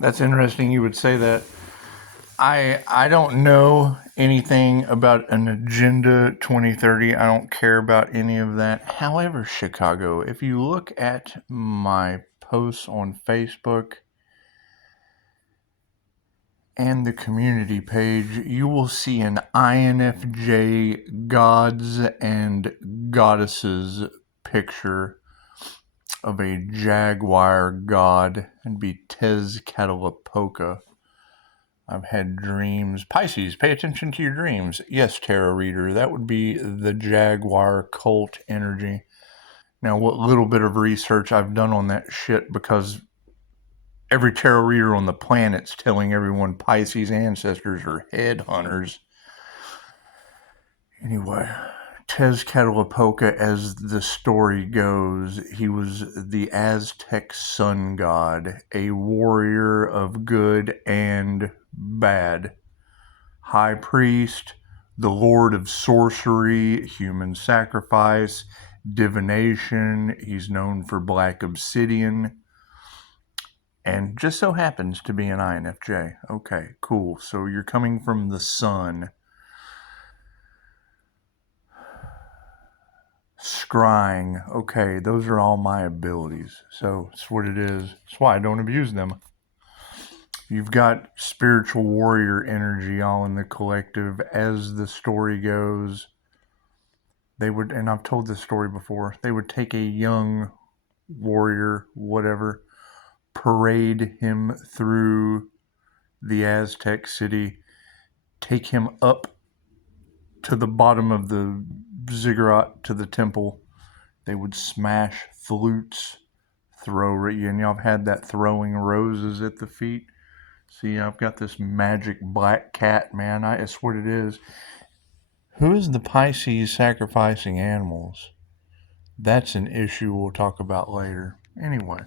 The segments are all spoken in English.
That's interesting you would say that. I don't know anything about an Agenda 2030. I don't care about any of that. However, Chicago, if you look at my posts on Facebook and the community page, you will see an INFJ gods and goddesses picture of a jaguar god. It'd be Tezcatlipoca. I've had dreams. Pisces, pay attention to your dreams. Yes, tarot reader, that would be the jaguar cult energy. Now, what little bit of research I've done on that shit, because every tarot reader on the planet's telling everyone Pisces ancestors are headhunters. Anyway, Tezcatlipoca, as the story goes, he was the Aztec sun god, a warrior of good and bad. High priest, the lord of sorcery, human sacrifice, divination. He's known for black obsidian, and just so happens to be an INFJ. Okay, cool. So you're coming from the sun. Scrying. Okay, those are all my abilities. So it's what it is. That's why I don't abuse them. You've got spiritual warrior energy all in the collective. As the story goes, they would, and I've told this story before, they would take a young warrior, whatever, parade him through the Aztec city, take him up to the bottom of the ziggurat to the temple. They would smash flutes, throw, and y'all have had that throwing roses at the feet. See, I've got this magic black cat, man. It's what it is. Who is the Pisces sacrificing animals? That's an issue we'll talk about later. Anyway,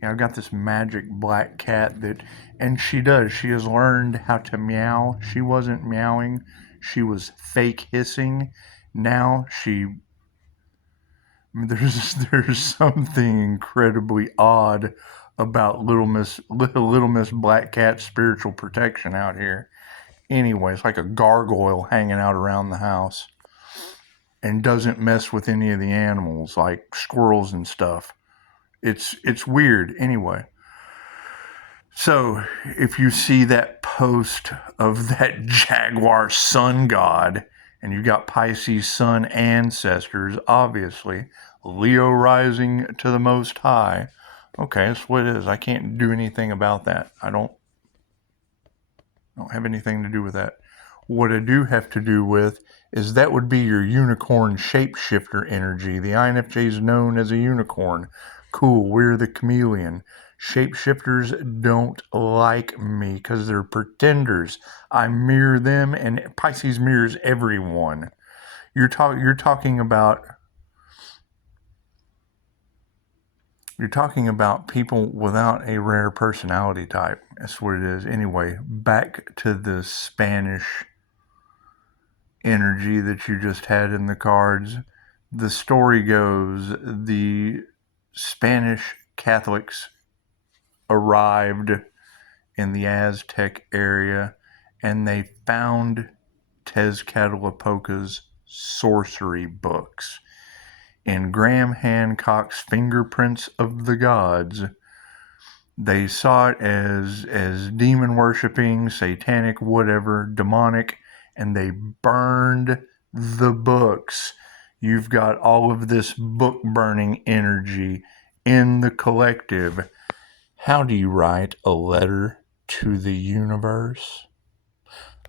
yeah, I've got this magic black cat and she has learned how to meow. She wasn't meowing, she was fake hissing. Now there's something incredibly odd about Little Miss Black Cat's spiritual protection out here. Anyway, it's like a gargoyle hanging out around the house and doesn't mess with any of the animals like squirrels and stuff. It's weird. Anyway, so if you see that post of that jaguar sun god and you've got Pisces sun ancestors, obviously Leo rising to the most high, okay, that's what it is. I can't do anything about that. I don't have anything to do with that. What I do have to do with is that would be your unicorn shapeshifter energy. The INFJ is known as a unicorn. Cool, we're the chameleon. Shapeshifters don't like me because they're pretenders. I mirror them, and Pisces mirrors everyone. You're talking about people without a rare personality type. That's what it is. Anyway, back to the Spanish energy that you just had in the cards. The story goes the Spanish Catholics arrived in the Aztec area and they found Tezcatlipoca's sorcery books. In Graham Hancock's Fingerprints of the Gods, they saw it as demon worshipping, satanic, whatever, demonic, and they burned the books. You've got all of this book burning energy in the collective. How do you write a letter to the universe?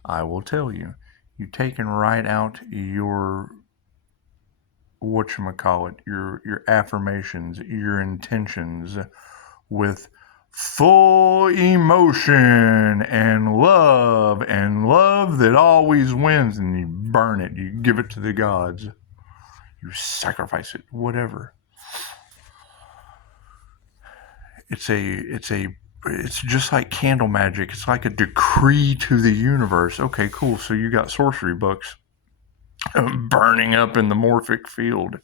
I will tell you. You take and write out your your affirmations, your intentions with full emotion and love that always wins, and you burn it, you give it to the gods, you sacrifice it, whatever. It's just like candle magic. It's like a decree to the universe. Okay, cool. So you got sorcery books burning up in the morphic field.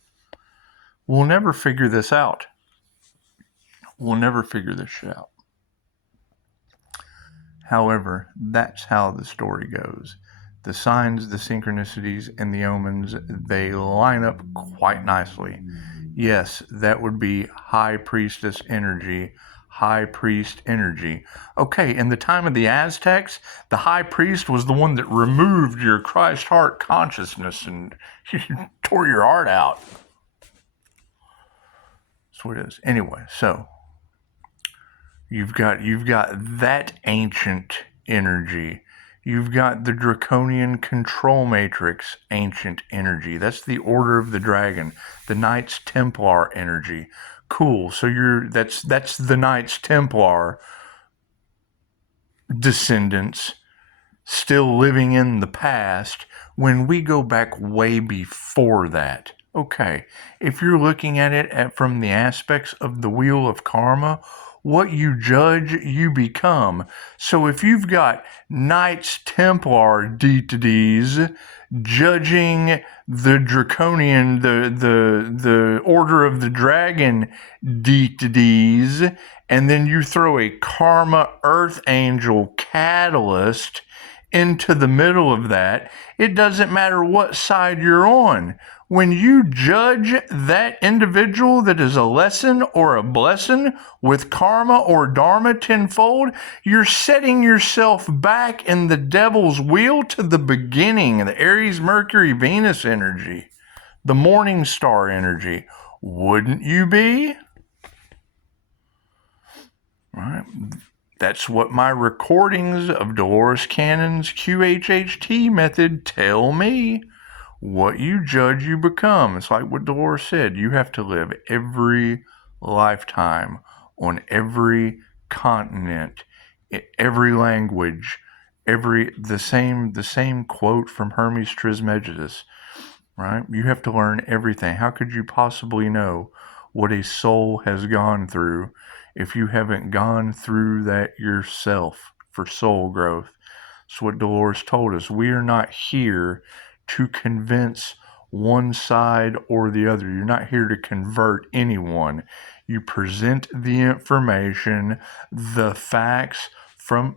We'll never figure this out. We'll never figure this shit out. However, that's how the story goes. The signs, the synchronicities, and the omens, they line up quite nicely. Yes, that would be High Priestess energy, High Priest energy. Okay, in the time of the Aztecs, the High Priest was the one that removed your Christ heart consciousness and tore your heart out. That's what it is. Anyway, so you've got that ancient energy. You've got the draconian control matrix ancient energy. That's the Order of the Dragon, the Knights Templar energy. Cool. So that's the Knights Templar descendants still living in the past when we go back way before that. Okay, if you're looking at it from the aspects of the wheel of karma, what you judge, you become. So if you've got Knights Templar deities judging the draconian, the Order of the Dragon deities, and then you throw a karma earth angel catalyst into the middle of that, it doesn't matter what side you're on. When you judge that individual that is a lesson or a blessing with karma or dharma tenfold, you're setting yourself back in the devil's wheel to the beginning, the Aries, Mercury, Venus energy, the morning star energy. Wouldn't you be? Right. That's what my recordings of Dolores Cannon's QHHT method tell me. What you judge, you become. It's like what Dolores said. You have to live every lifetime on every continent, every language, the same quote from Hermes Trismegistus, right? You have to learn everything. How could you possibly know what a soul has gone through if you haven't gone through that yourself for soul growth? That's what Dolores told us. We are not here to convince one side or the other. You're not here to convert anyone. You present the information, the facts from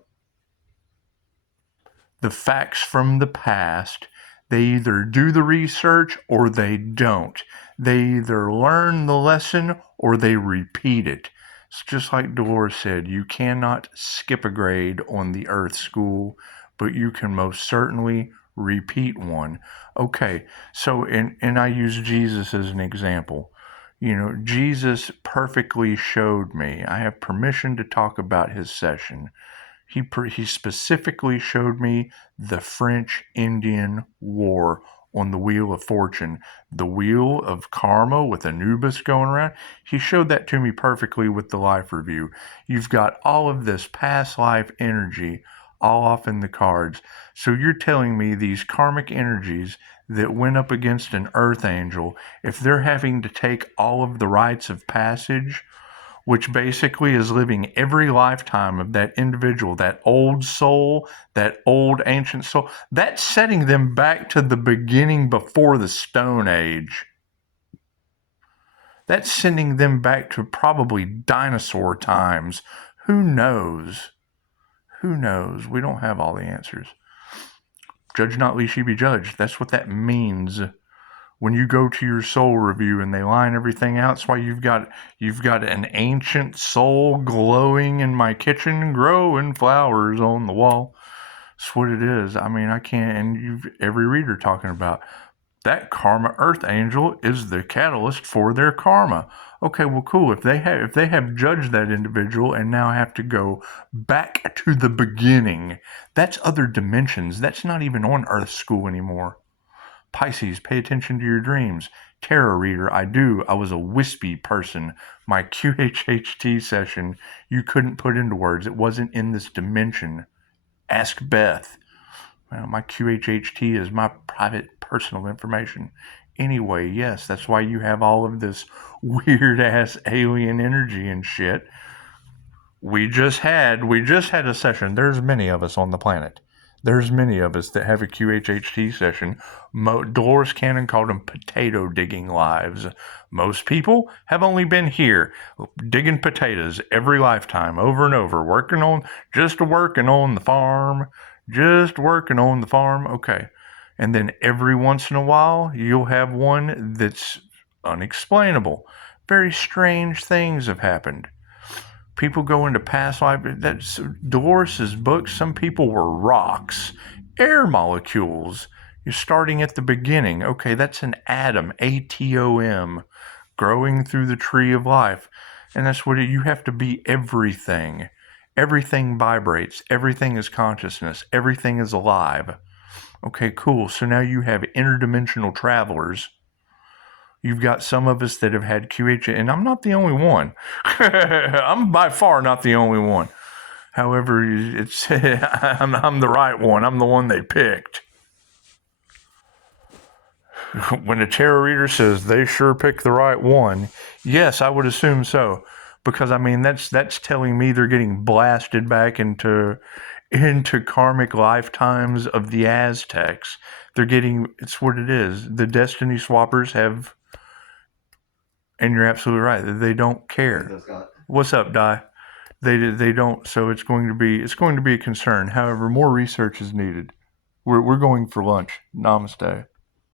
the past. They either do the research or they don't. They either learn the lesson or they repeat it. It's just like Dolores said, you cannot skip a grade on the Earth School, but you can most certainly repeat one. Okay, so and I use Jesus as an example. You know, Jesus perfectly showed me. I have permission to talk about his session. He specifically showed me the French-Indian War on the Wheel of Fortune, the Wheel of Karma with Anubis going around. He showed that to me perfectly with the life review. You've got all of this past life energy all off in the cards. So you're telling me these karmic energies that went up against an earth angel, if they're having to take all of the rites of passage, which basically is living every lifetime of that individual, that old soul, that old ancient soul, that's setting them back to the beginning before the Stone Age. That's sending them back to probably dinosaur times. Who knows? Who knows? We don't have all the answers. Judge not, lest ye be judged. That's what that means. When you go to your soul review and they line everything out, that's why you've got an ancient soul glowing in my kitchen, growing flowers on the wall. That's what it is. I mean, I can't, and every reader talking about that karma earth angel is the catalyst for their karma. Okay, well, cool. If they have judged that individual and now have to go back to the beginning, that's other dimensions. That's not even on Earth School anymore. Pisces, pay attention to your dreams. Tarot reader, I do. I was a wispy person. My QHHT session, you couldn't put into words. It wasn't in this dimension. Ask Beth. Well, my QHHT is my private personal information. Anyway, yes, that's why you have all of this weird-ass alien energy and shit. We just had a session. There's many of us on the planet. There's many of us that have a QHHT session. Dolores Cannon called them potato digging lives. Most people have only been here digging potatoes every lifetime, over and over, working on the farm, just working on the farm. Okay. And then every once in a while, you'll have one that's unexplainable. Very strange things have happened. People go into past life. That's Dolores's book. Some people were rocks, air molecules. You're starting at the beginning. Okay, that's an atom, atom, growing through the tree of life. And that's what you have to be everything. Everything vibrates. Everything is consciousness. Everything is alive. Okay, cool. So now you have interdimensional travelers. You've got some of us that have had QH, and I'm not the only one. I'm by far not the only one. However, it's I'm the right one. I'm the one they picked. When a tarot reader says they sure picked the right one, yes, I would assume so. Because, I mean, that's telling me they're getting blasted back into karmic lifetimes of the Aztecs. They're getting, it's what it is. The Destiny Swappers have... And you're absolutely right. They don't care. What's up, Di? They don't. So it's going to be a concern. However, more research is needed. We're going for lunch. Namaste.